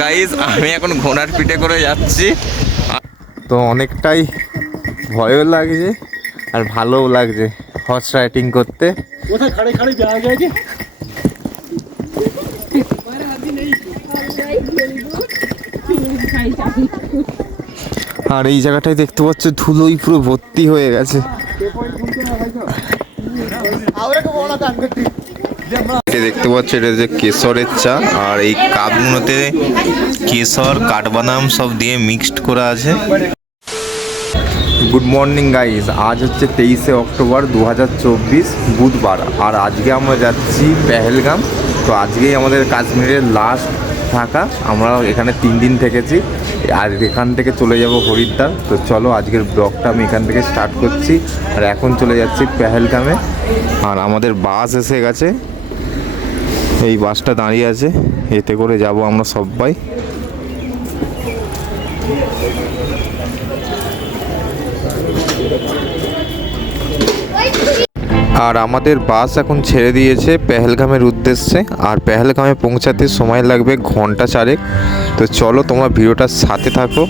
Guys আমি এখন ঘোড়ার পিঠে করে যাচ্ছি, তো অনেকটাই ভয়ও লাগছে আর ভালোও লাগছে হর্স রাইডিং করতে। আর এই জায়গাটায় দেখতে পাচ্ছ ধুলোই পুরো ভর্তি হয়ে গেছে। দেখতে পাচ্ছ এটা যে কেশরের চা, আর এই কাপগুলোতে কেশর কাঠবাদাম সব দিয়ে মিক্সড করা আছে। গুড মর্নিং গাইস, আজ হচ্ছে 23শে অক্টোবর 2024 বুধবার, আর আজকে আমরা যাচ্ছি পেহেলগাম। তো আজকেই আমাদের কাশ্মীরের লাস্ট থাকা, আমরা এখানে 3 দিন থেকেছি, আর এখান থেকে চলে যাব হরিদ্বার। তো চলো আজকের ব্লগটা আমি এখান থেকে স্টার্ট করছি, আর এখন চলে যাচ্ছি পেহেলগামে। আর আমাদের বাস এসে গেছে, এই বাসটা দাঁড়িয়ে আছে, এতে করে যাব আমরা সবাই। আর আমাদের বাস এখন ছেড়ে দিয়েছে পেহেলগামের উদ্দেশ্যে, আর পেহেলগামে পৌঁছাতে সময় লাগবে ঘন্টা 4। তো চলো তোমরা ভিডিওটার সাথে থাকো।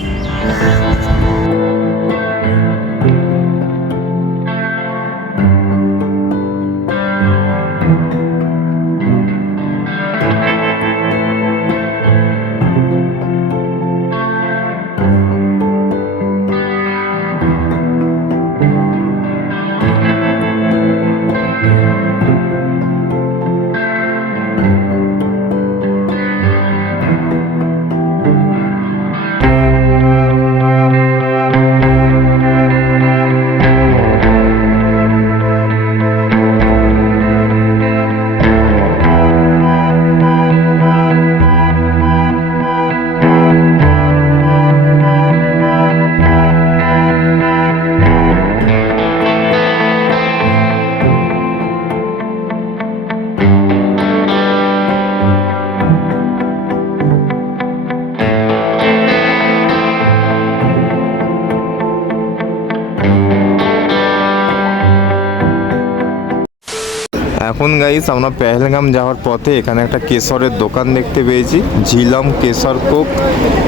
এখন গাইস আমরা পেহেলগাম যাওয়ার পথে এখানে একটা কেশরের দোকান দেখতে পেয়েছি, ঝিলাম কেশর কোক।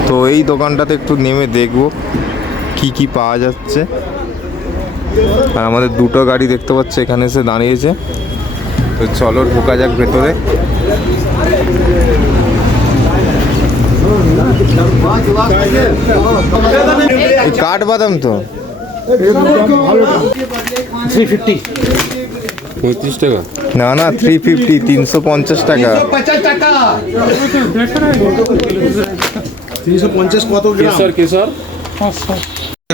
তো এই দোকানটাতে একটু নেমে দেখবো কি কি পাওয়া যাচ্ছে। আর আমাদের দুটো গাড়ি দেখতে পাচ্ছি এখানে এসে দাঁড়িয়েছে, তো চলো ঢোকা যাক ভেতরে। কাঠবাদাম তো 350 35 টাকা না না 350 350 টাকা 350 কত গ্রাম কেশর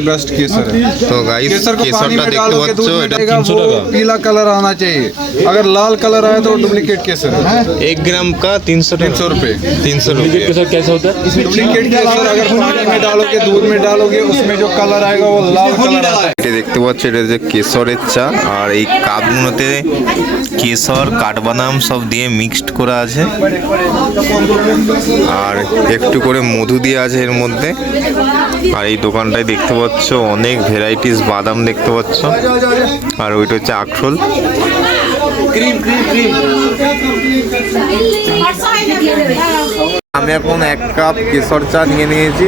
बेस्ट केसर है। तो गाइस केसरটা দেখতে পাচ্ছ, এটা 300 টাকা। पीला कलर आना चाहिए, अगर लाल कलर आया तो डुप्लीकेट केसर है। 1 ग्राम का 300 रुपए। 300 रुपए केसर कैसा होता है? डुप्लीकेट केसर अगर पानी में डालोगे, दूध में डालोगे, उसमें जो कलर आएगा वो लाल कलर आता है। এটা দেখতে পাচ্ছ এটা যে কেশরের চা, আর এই কাপগুলোতে কেশর কাঠবাদাম সব দিয়ে মিক্সড করা আছে, আর একটু করে মধু দিয়ে আছে এর মধ্যে। আর এই দোকানটায় দেখতে পাচ্ছ অনেক ভ্যারাইটিস বাদাম দেখতে পাচ্ছ, আর ওইটা হচ্ছে আখরোল। আমি এখন 1 কাপ কেশর চা নিয়ে নিয়েছি,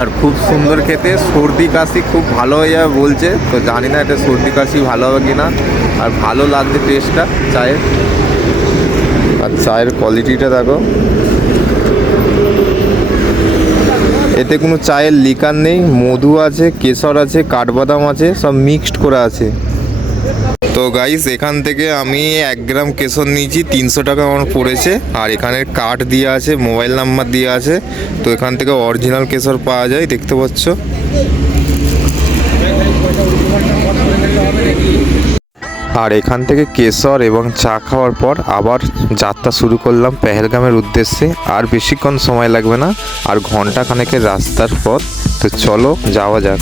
আর খুব সুন্দর খেতে, সর্দি কাশি খুব ভালো হয়ে যাবে বলছে। তো জানি না এটা সর্দি কাশি ভালো হবে কিনা, আর ভালো লাগছে টেস্টটা চায়ের। আর চায়ের কোয়ালিটিটা দেখো, এতে কোনো চায়ের লিকার নেই, মধু আছে, কেশর আছে, কাঠবাদাম আছে, সব মিক্সড করা আছে। তো গাইস এখান থেকে আমি 1 গ্রাম কেশর নিয়েছি, 300 টাকা আমার পড়েছে। আর এখানে কার্ড দিয়ে আছে, মোবাইল নাম্বার দিয়ে আছে, তো এখান থেকে অরিজিনাল কেশর পাওয়া যায় দেখতে পাচ্ছ। আর এখান থেকে কেশর এবং চা খাওয়ার পর আবার যাত্রা শুরু করলাম পেহেলগামের উদ্দেশ্যে। আর বেশিক্ষণ সময় লাগবে না, আর ঘন্টা খানেকের রাস্তার পথ। তো চলো যাওয়া যাক।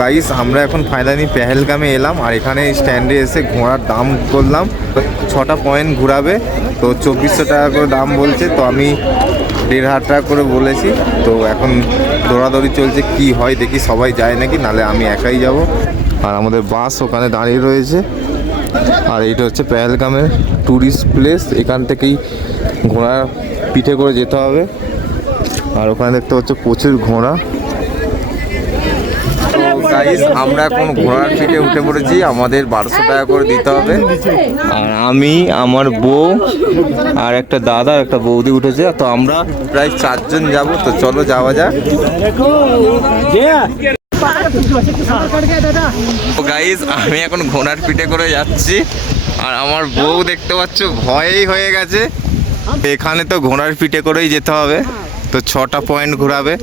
গাইস আমরা এখন ফাইনালি পেহেলগামে এলাম, আর এখানে স্ট্যান্ডে এসে ঘোড়ার দাম করলাম। 6টা পয়েন্ট ঘুরাবে, তো 2400 টাকা করে দাম বলছে, তো আমি 1500 টাকা করে বলেছি। তো এখন দৌড়াদৌড়ি চলছে, কি হয় দেখি, সবাই যায় নাকি, নালে আমি একাই যাব। আর আমাদের বাস ওখানে দাঁড়িয়ে রয়েছে। আর এইটা হচ্ছে পেহেলগামের ট্যুরিস্ট প্লেস, এখান থেকেই ঘোড়ার পিঠে করে যেতে হবে। আর ওখানে দেখতে হচ্ছে প্রচুর ঘোড়া। গাইস আমরা এখন ঘোড়ার পিঠে উঠে পড়েছি, আমাদের 1200 টাকা করে দিতে হবে। আর আমি, আমার বউ আর একটা দাদা আর একটা বৌদি উঠেছে, তো আমরা প্রায় 4 জন যাব। তো চলো যাওয়া যাক। গাইস আমি এখন ঘোড়ার পিঠে করে যাচ্ছি, আর আমার বউ দেখতে পাচ্ছ ভয়েই হয়ে গেছে। এখানে তো ঘোড়ার পিঠে করেই যেতে হবে, তো 6টা পয়েন্ট ঘোরাবে।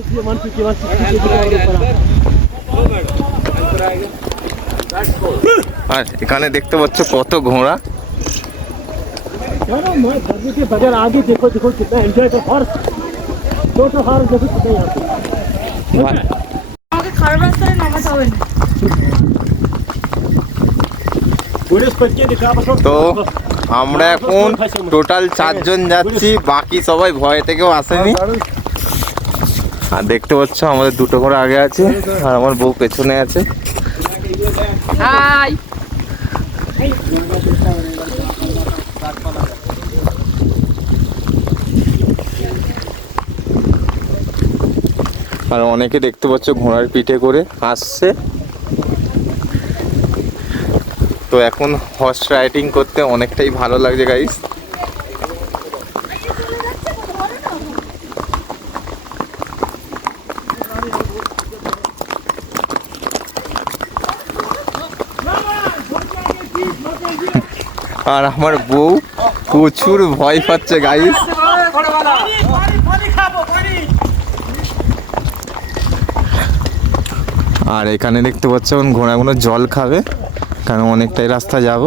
আর এখানে দেখতে পাচ্ছ কত ঘোড়া। आगे देखो देखो कितना एंजॉय कर हॉर्स छोटा हॉर्स देखो कितना यहाँ पे আমাকে খারাপ রাস্তায় নামাতে হবে না। তো আমরা এখন টোটাল 4 জন যাচ্ছি, বাকি সবাই ভয় থেকেও আসেনি। আর দেখতে পাচ্ছ আমাদের 2টো ঘোড়া আগে আছে, আর আমার বউ পেছনে আছে। হাই আর অনেকে দেখতে পাচ্ছ ঘোড়ার পিঠে করে আসছে। তো এখন হর্স রাইডিং করতে অনেকটাই ভালো লাগছে গাইস। আর আমার বউ প্রচুর ভয় পাচ্ছে গাইস। আর এখানে দেখতে পাচ্ছ ঘোড়াগুলো জল খাবে, কারণ অনেকটাই রাস্তা যাব।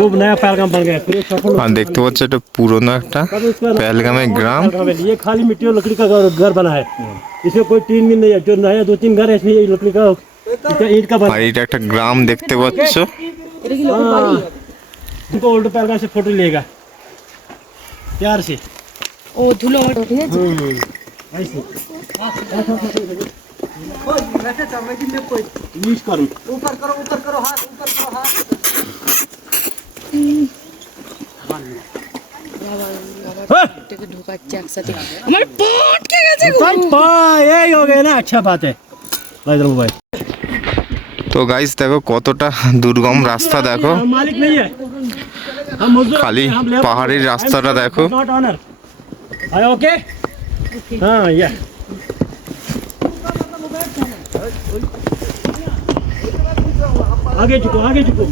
वो नया पहलगाम बन गया फिर सफल আর দেখতে পাচ্ছ এটা পুরনো একটা পেহেলগামের গ্রাম। ये खाली मिट्टी और लकड़ी का घर बना है, इसमें कोई टीन भी नहीं है। जो नया 2-3 घर है इसमें ये लकड़ी का ईंट का बना। আর এটা একটা গ্রাম দেখতে পাচ্ছ। तुमको ओल्ड पहलगाम से फोटो लेगा प्यार से। ও ধুলো ঠিক আছে। ऐसे यूज करो, ऊपर करो हाथ ऊपर करो हाथ। থেকে ঢোকাচ্ছে একসাথে, আমার পটকে গেছে গো। यही हो गया ना, अच्छा बात है भाई भाई। তো গাইস দেখো কতটা দুর্গম রাস্তা, দেখো हम मालिक नहीं है, हम मजदूर हैं, খালি हम लेबर। পাহাড়ের রাস্তাটা দেখো। नॉट ऑनर आई ओके हाँ या आगे झुको आगे झुको।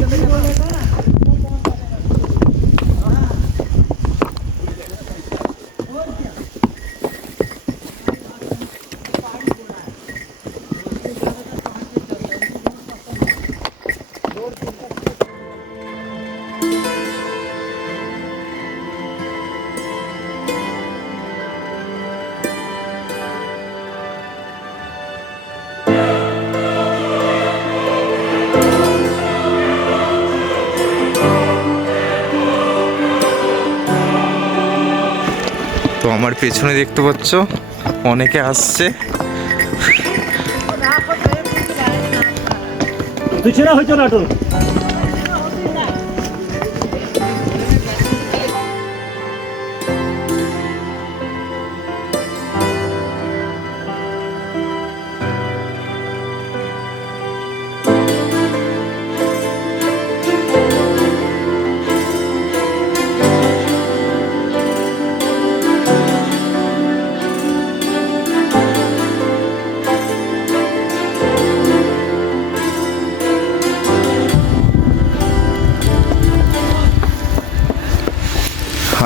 তো আমার পেছনে দেখতে পাচ্ছ অনেকে আসছে। दूसरा हो चला तो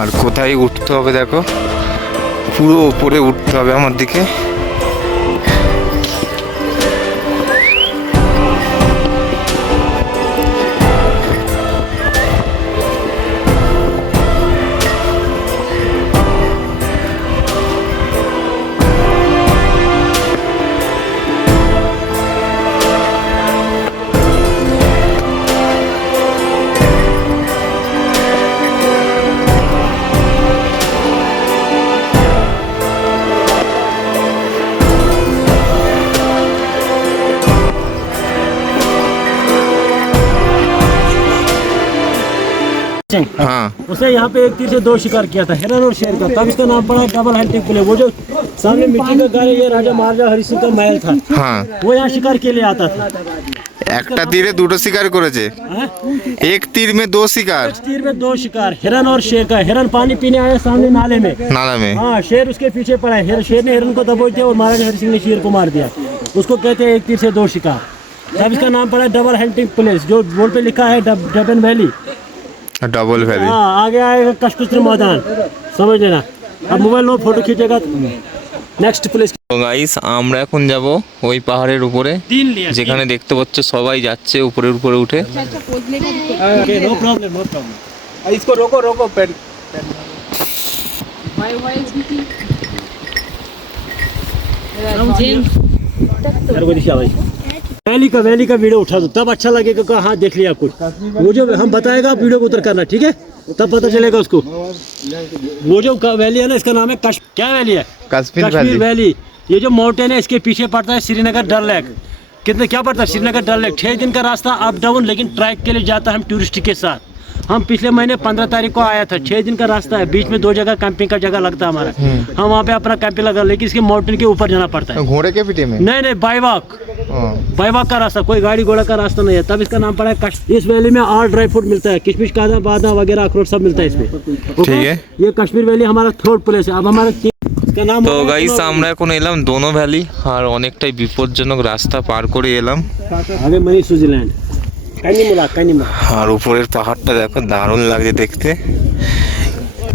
আর কোথায় উঠতে হবে দেখো, পুরো ওপরে উঠতে হবে আমার দিকে। हाँ उसने यहाँ पे एक तीर से 2 शिकार किया था, हिरन और शेर का, तब इसका नाम पड़ा डबल हंटिंग प्लेस। वो जो सामने मिट्टी का घर है, ये राजा महाराजा हरि सिंह का महल था, हाँ वो यहाँ शिकार के लिए आता था। একটা তীরে দুটো শিকার করেছে हाँ? এক তীর মে দো শিকার एक तीर में 2 शिकार, हिरन और शेर का। हिरन पानी पीने आया सामने नाले में, नाला में हाँ, शेर उसके पीछे पड़ा है। शेर ने हिरन को दबोच दिया और महाराजा हरि सिंह ने शेर को मार दिया। उसको कहते हैं एक तीर से 2 शिकार। तब इसका नाम पड़ा डबल हंटिंग प्लेस, जो बोर्ड पे लिखा है डबन वैली। डबल वैली हाँ, आगे आएगा कशकुस्त्र मैदान, समझ लेना। अब मोबाइल नो फोटो खींचेगा। नेक्स्ट प्लेस তো গাইস আমরা এখন যাব ওই পাহাড়ের উপরে 3 लिया, যেখানে দেখতে পাচ্ছ সবাই যাচ্ছে উপরের উপরে উঠে। अच्छा पोज लेगा नो प्रॉब्लम, नो प्रॉब्लम। इसको रोको रोको पेन वाई वाई इसकी जेम्स वैली का वीडियो उठा दो, तब अच्छा लगेगा कि हाँ देख लिया कुछ। वो जो हम बताएगा आप वीडियो को उतर करना, ठीक है, तब पता चलेगा उसको। वो जो वैली है ना, इसका नाम है क्या वैली है? Kashmir Kashmir valley valley. ये जो माउंटेन है, इसके पीछे पड़ता है श्रीनगर डल लेक। कितने क्या पड़ता है श्रीनगर डल लेक? 6 दिन का रास्ता अप डाउन, लेकिन ट्रैक के लिए जाता है हम टूरिस्ट के साथ। हम पिछले महीने 15 तारीख को आया था, 6 दिन का रास्ता है, बीच में 2 जगह कैंपिंग का जगह लगता है हमारा। हम वहाँ पे अपना कैंपिंग लगा, लेकिन इसके माउंटेन के ऊपर जाना पड़ता है। ঘোড়ে কে পিঠে में नहीं बाई वॉक का रास्ता, कोई गाड़ी घोड़ा का रास्ता नहीं है। तब इसका नाम पड़ा है इस वैली में ऑल ड्राई फ्रूट मिलता है, किशमिश काजू बादाम वगैरह अखरोट सब मिलता है इसमें। ठीक है। ये कश्मीर वैली हमारा 3rd प्लेस है। अब हमारा इसका नाम তো গাইস আমরা এখন এলাম দোনো ভ্যালি, আর অনেকটাই বিপজ্জনক রাস্তা পার করে এলাম। आगे मनी स्विट्जरलैंड कैनिमुला। আর উপরের পাহাড়টা দেখো, দারুণ লাগছে দেখতে।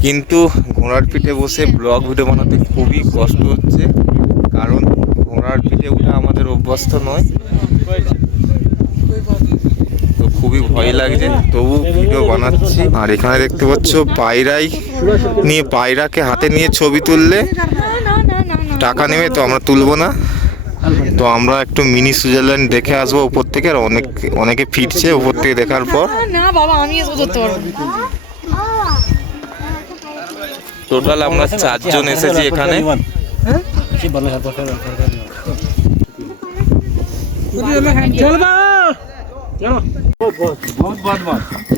কিন্তু ঘোড়ার পিঠে বসে ব্লগ ভিডিও বানাতে খুবই কষ্ট হচ্ছে, কারণ ঘোড়ার পিঠে উঠে আমাদের অভ্যস্ত নয়, তো খুবই ভয় লাগছে, তবু ভিডিও বানাচ্ছি। আর এখানে দেখতে পাচ্ছ পায়রাকে হাতে নিয়ে ছবি তুললে টাকা নেবে, তো আমরা তুলবো না। তো আমরা একটু মিনি সুইজারল্যান্ড দেখে আসবো উপর থেকে। আর অনেকে ফিরছে উপর থেকে দেখার পর। না বাবা আমি এসব করতে পারবো না। টোটাল আমরা 4 জন এসেছি এখানে।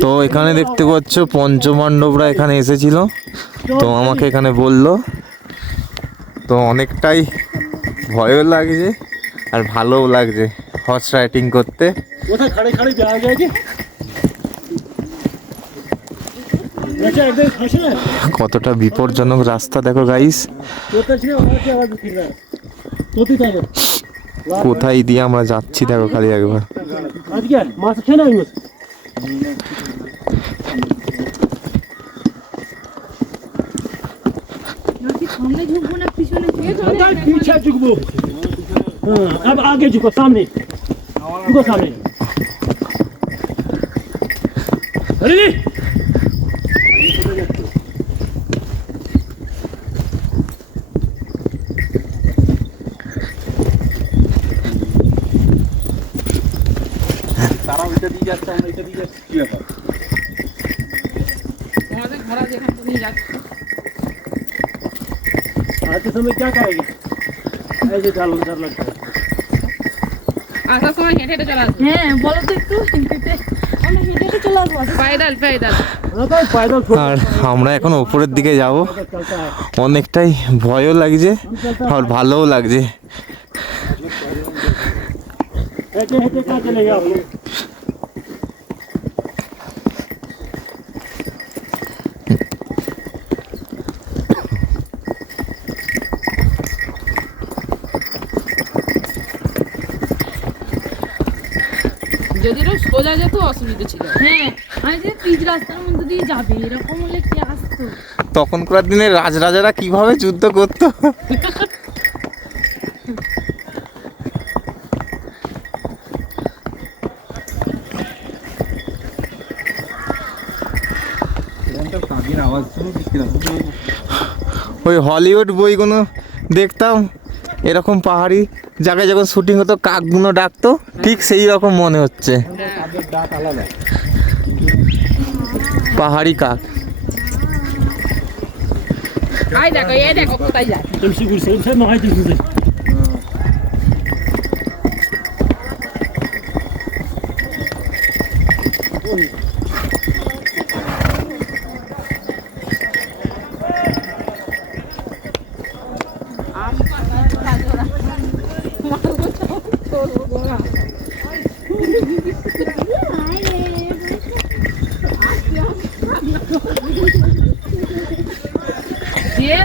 তো এখানে দেখতে পাচ্ছ পঞ্চপাণ্ডবরা এখানে এসেছিল, তো আমাকে এখানে বললো, তো অনেকটাই ভয়ও লাগছে আর ভালোও লাগছে হর্স রাইডিং করতে। কতটা বিপজ্জনক রাস্তা দেখো গাইস, কোথায় দিয়ে আমরা যাচ্ছি দেখো খালি একবার। सामने झुकबो ना पीछे पीछे झुकबो। हाँ, अब आगे झुको, सामने झुको, सामने। अरे सारा इधर दी जाता है, इधर दी जाती है। हमारे घोड़ा देखा तो नहीं जाता। आज के समय क्या करेंगे? ऐसे चालू डर लगता है। आधा समय हेठे हेठे चला আসবো। হ্যাঁ বলো তো একটু হেঁটে আমরা হেঁটে হেঁটে চলে আসবো। পায়দাল আর আমরা এখন উপরের দিকে যাব, অনেকটাই ভয়ও লাগছে আর ভালোও লাগছে। हेठे हेठे कहाँ चलेगा आप लोग? যদি রো সোজা যেত অসুবিধা ছিল। হ্যাঁ আমি যে পিচ রাস্তার মধ্যে দিয়ে যাবে এরকম হলে কি আসতো? তখনকার দিনে রাজরাজারা কিভাবে যুদ্ধ করতো। ওই হলিউড বইগুলো দেখতাম, এরকম পাহাড়ি জায়গায় যখন শুটিং হতো কাকগুলো ডাকতো, ঠিক সেই রকম মনে হচ্ছে, পাহাড়ি কাক। আই দেখো এই দেখো কোথায় যায়। Tem seguro, você não vai ter seguro.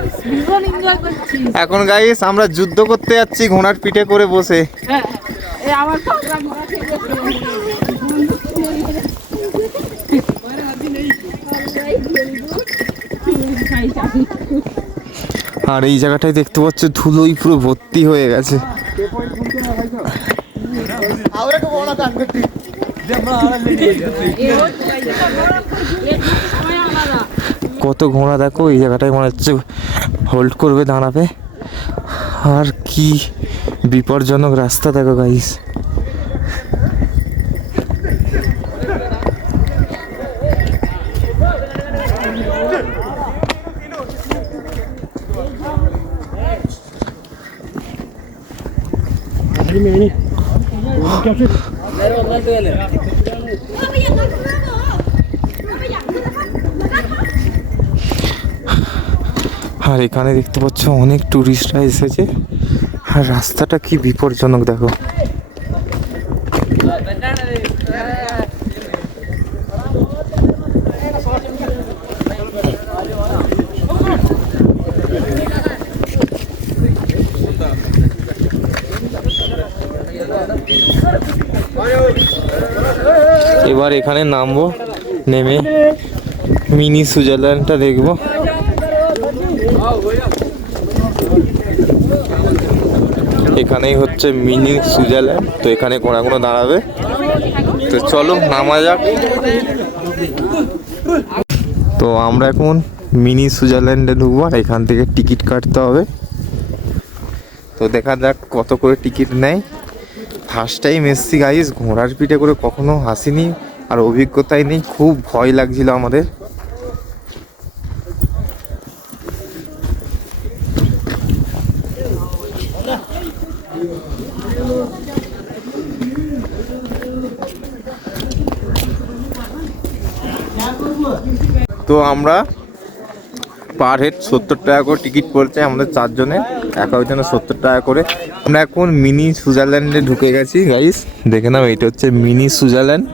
ভীষণ এনজয় করছি। এখন গাইস আমরা যুদ্ধ করতে যাচ্ছি ঘোড়ার পিঠে করে বসে। হ্যাঁ এই আমার পাগলা ঘোড়া থেকে আর এই জায়গাটায় দেখতে পাচ্ছ ধুলোই পুরো ভর্তি হয়ে গেছে। কত ঘোড়া দেখো, এই জায়গাটায় মনে হচ্ছে হোল্ড করবে, দাঁড়াবে। আর কি বিপজ্জনক রাস্তা দেখো গাইস। আর এখানে দেখতে পাচ্ছ অনেক টুরিস্টরা এসেছে। আর রাস্তাটা কি বিপজ্জনক দেখো। এবার এখানে নামবো, নেমে মিনি সুইজারল্যান্ডটা দেখবো। এখানেই হচ্ছে মিনি সুইজারল্যান্ড। তো এখানে ঘোড়াগুলো দাঁড়াবে। তো চলো নামা যাক। তো আমরা এখন মিনি সুইজারল্যান্ডে ঢুকবো, আর এখান থেকে টিকিট কাটতে হবে। তো দেখা যাক কত করে টিকিট নেয়। ফার্স্ট টাইম এসছি গাইস, ঘোড়ার পিঠে করে কখনো আসিনি, আর অভিজ্ঞতাই নেই, খুব ভয় লাগছিল আমাদের। তো আমরা পার হেড 70 টাকা করে টিকিট পড়ছে আমাদের চারজনে, এক একজনের 70 টাকা করে। আমরা এখন মিনি সুইজারল্যান্ডে ঢুকে গেছি গাইস, দেখে নাও এইটা হচ্ছে মিনি সুইজারল্যান্ড।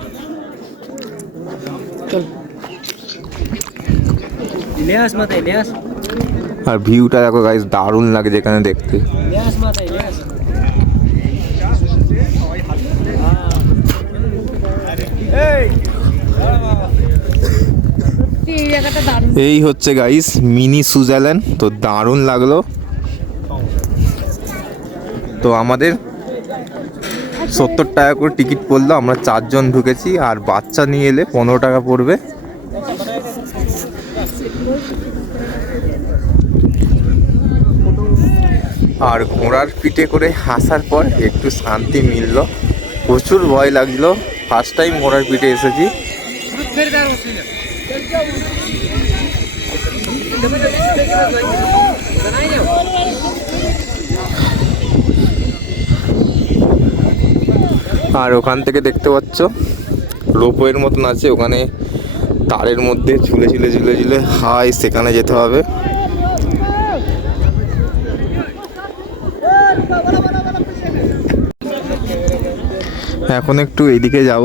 আর ভিউটা দেখো গাইস, দারুণ লাগে যেখানে দেখতে। এই হচ্ছে গাইস মিনি সুইজারল্যান্ড। তো দারুণ লাগলো। তো আমাদের 70 টাকা করে টিকিট পড়লো, আমরা চারজন ঢুকেছি। আর বাচ্চা নিয়ে এলে 15 টাকা পড়বে। আর ঘোড়ার পিঠে করে আসার পর একটু শান্তি মিলল। প্রচুর ভয় লাগছিল, ফার্স্ট টাইম ঘোড়ার পিঠে এসেছি। আর ওখান থেকে দেখতে পাচ্ছ রোপওয়ের মতন আছে, ওখানে তারের মধ্যে ঝুলে ঝুলে ঝুলে ঝুলে হাই সেখানে যেতে হবে। এখন একটু এইদিকে যাব।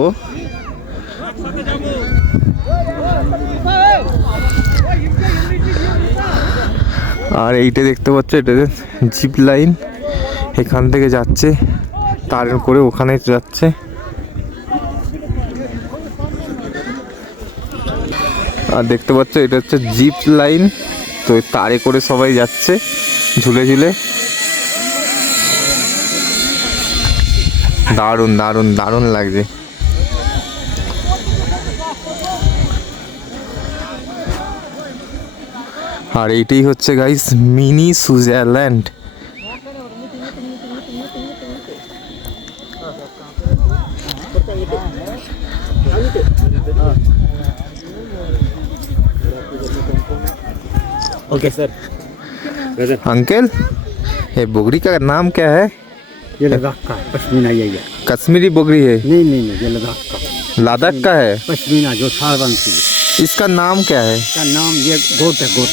আর এইটা দেখতে পাচ্ছ, এটা জিপ লাইন, এখান থেকে যাচ্ছে তারের করে ওখানে যাচ্ছে। আর দেখতে পাচ্ছ এটা হচ্ছে জিপ লাইন। তো তারে করে সবাই যাচ্ছে ঝুলে ঝুলে। দারুণ দারুণ দারুণ লাগছে। আর এইটাই হচ্ছে guys mini Switzerland. Okay sir. Uncle, ये बकरी का नाम क्या है? ये लद्दाख का पश्मीना, ये कश्मीरी बकरी है? नहीं, ये लद्दाख का, लद्दाख का है पश्मीना जो छाल बनती है। इसका नाम क्या है? इसका नाम ये गोट है, गोट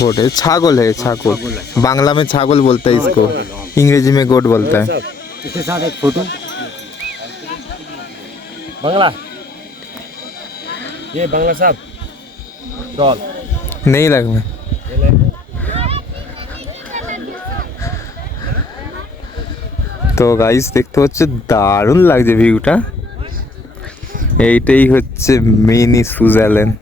गोट है, छागल है, छागल। बांग्ला में छागल बोलता है इसको, इंग्रेजी में गोट बोलता है। इसके साथ एक फोटो बांग्ला, ये बांग्ला साहब डॉल नहीं लग में তো গাইস দেখতে হচ্ছে দারুণ লাগছে ভিউটা। এইটাই হচ্ছে মিনি সুইজারল্যান্ড।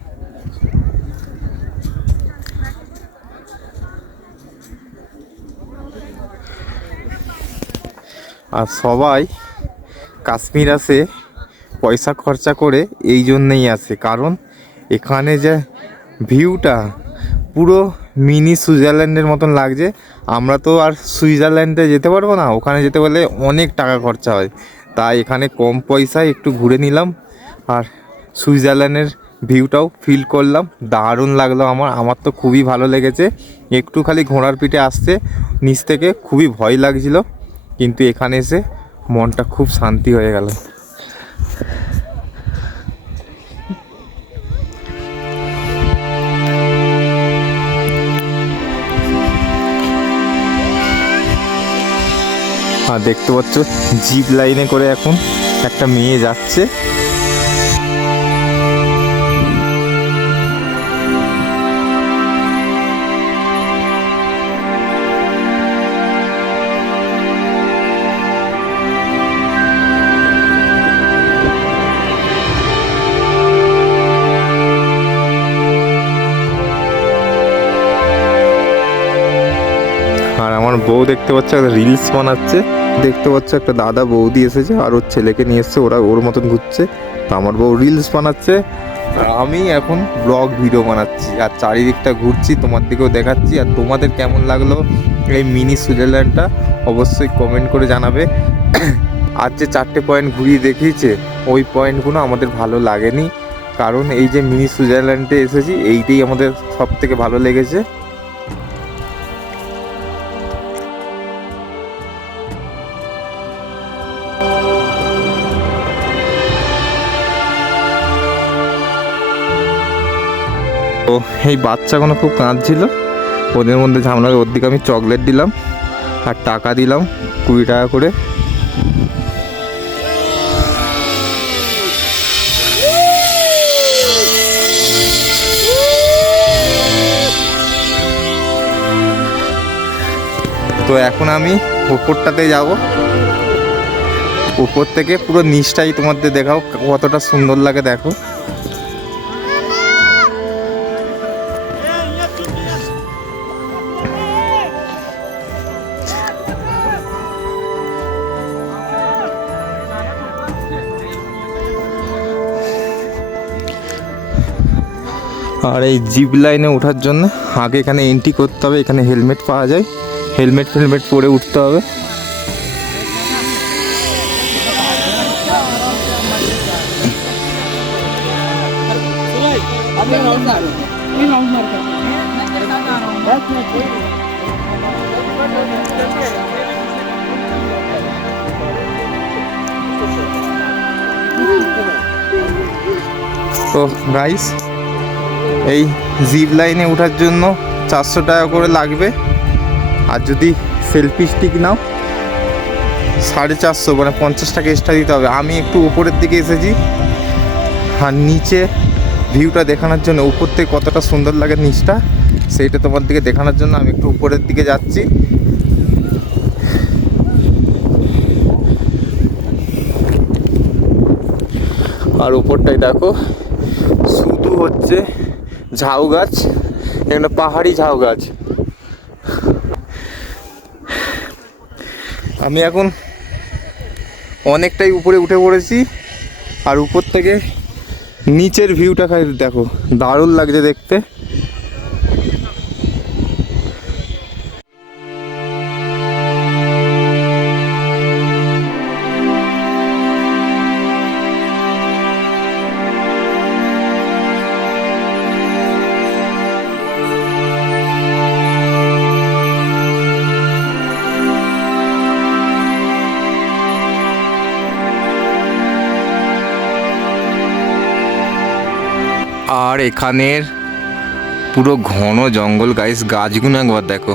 আর সবাই কাশ্মীর আসে পয়সা খরচা করে এই জন্যেই আসে, কারণ এখানে যে ভিউটা পুরো মিনি সুইজারল্যান্ডের মতন লাগছে। আমরা তো আর সুইজারল্যান্ডে যেতে পারবো না, ওখানে যেতে হলে অনেক টাকা খরচা হয়। তাই এখানে কম পয়সায় একটু ঘুরে নিলাম আর সুইজারল্যান্ডের ভিউটাও ফিল করলাম। দারুণ লাগলো আমার তো খুবই ভালো লেগেছে। একটু খালি ঘোড়ার পিঠে আসতে নিচ থেকে খুবই ভয় লাগছিল, কিন্তু এখানে এসে মনটা খুব শান্তি হয়ে গেল। আর দেখতে পাচ্ছ জিপ লাইনে করে এখন একটা মেয়ে যাচ্ছে। আর আমার বউ দেখতে পাচ্ছ একটা রিলস বানাচ্ছে। দেখতে পাচ্ছ একটা দাদা বৌদি এসেছে আর ওর ছেলেকে নিয়ে এসছে, ওরা ওর মতন ঘুরছে। তো আমার বউ রিলস বানাচ্ছে আর আমি এখন ব্লগ ভিডিও বানাচ্ছি আর চারিদিকটা ঘুরছি, তোমার দিকেও দেখাচ্ছি। আর তোমাদের কেমন লাগলো এই মিনি সুইজারল্যান্ডটা অবশ্যই কমেন্ট করে জানাবে। আর যে 4টে পয়েন্ট ঘুরিয়ে দেখিয়েছে ওই পয়েন্টগুলো আমাদের ভালো লাগেনি, কারণ এই যে মিনি সুইজারল্যান্ডে এসেছি এইটাই আমাদের সব থেকে ভালো লেগেছে। তো এই বাচ্চাগুলো খুব কাঁদছিল, ওদের মধ্যে ঝামেলা। ওর দিকে আমি চকলেট দিলাম আর টাকা দিলাম 20 টাকা করে। তো এখন আমি উপরটাতে যাব, উপর থেকে পুরো নিচটাই তোমাদের দেখাও কতটা সুন্দর লাগে। দেখো আর এই জিপ লাইনে ওঠার জন্য আগে এখানে এন্ট্রি করতে হবে। এখানে হেলমেট পাওয়া যায়, হেলমেট পরে উঠতে হবে। তো গাইস এই জিপ লাইনে ওঠার জন্য 400 টাকা করে লাগবে, আর যদি সেলফি স্টিক নাও 450, মানে 50 টাকা এক্সট্রা দিতে হবে। আমি একটু উপরের দিকে এসেছি আর নিচে ভিউটা দেখানোর জন্য, উপর থেকে কতটা সুন্দর লাগে নিচটা সেইটা তোমার দিকে দেখানোর জন্য আমি একটু উপরের দিকে যাচ্ছি। আর উপরটাই দেখো শুধু হচ্ছে ঝাউ গাছ, এখানে পাহাড়ি ঝাউ গাছ। আমি এখন অনেকটাই উপরে উঠে পড়েছি আর উপর থেকে নিচের ভিউটা খালি দেখো, দারুণ লাগছে দেখতে। আর এখানের পুরো ঘন জঙ্গল গাইস, গাছগুলো একবার দেখো।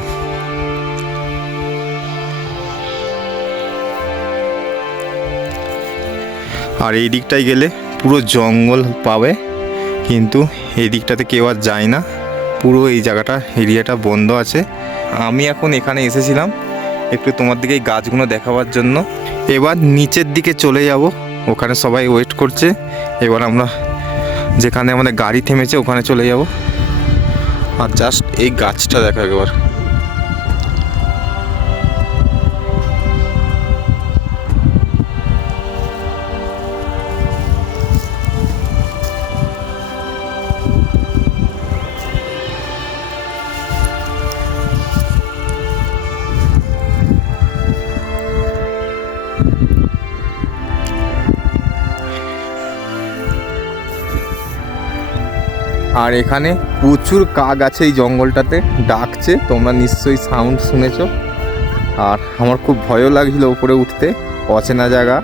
আর এই দিকটায় গেলে পুরো জঙ্গল পাবে, কিন্তু এই দিকটাতে কেউ আর যায় না, পুরো এই জায়গাটা এরিয়াটা বন্ধ আছে। আমি এখন এখানে এসেছিলাম একটু তোমার দিকে এই গাছগুলো দেখাবার জন্য। এবার নিচের দিকে চলে যাব, ওখানে সবাই ওয়েট করছে। এবার আমরা যেখানে আমাদের গাড়ি থেমেছে ওখানে চলে যাব। আর জাস্ট এই গাছটা দেখো একবার। আর এখানে প্রচুর কাক আছে এই জঙ্গলটাতে, ডাকছে, তোমরা নিশ্চয়ই সাউন্ড শুনেছো। আর আমার খুব ভয়ও লাগছিল উপরে উঠতে, অচেনা জায়গা।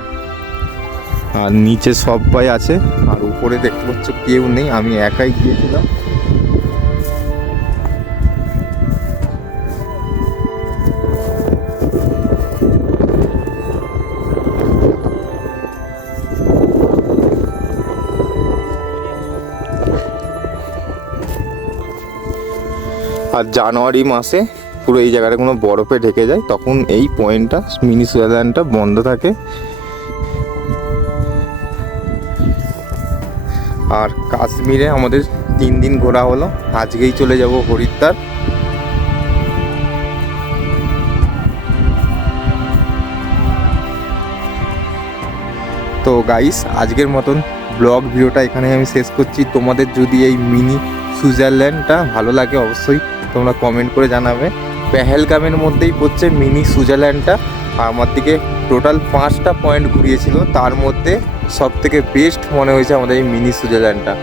আর নিচে সবাই আছে, আর উপরে দেখতে পাচ্ছ কেউ নেই, আমি একাই গিয়েছিলাম। আর জানুয়ারি মাসে পুরো এই জায়গাটা কোনো বরফে ঢেকে যায়, তখন এই পয়েন্টটা মিনি সুইজারল্যান্ডটা বন্ধ থাকে। আর কাশ্মীরে আমাদের 3 দিন ঘোরা হলো, আজকেই চলে যাব হরিদ্বার। তো গাইস, আজকের মতন ব্লগ ভিডিওটা এখানে আমি শেষ করছি। তোমাদের যদি এই মিনি সুইজারল্যান্ডটা ভালো লাগে অবশ্যই তোমরা কমেন্ট করে জানাবে। পেহেলগামের মধ্যেই পড়ছে মিনি সুইজারল্যান্ডটা। আমার দিকে টোটাল 5টা পয়েন্ট ঘুরিয়েছিল, তার মধ্যে সবথেকে বেস্ট মনে হয়েছে আমাদের এই মিনি সুইজারল্যান্ডটা।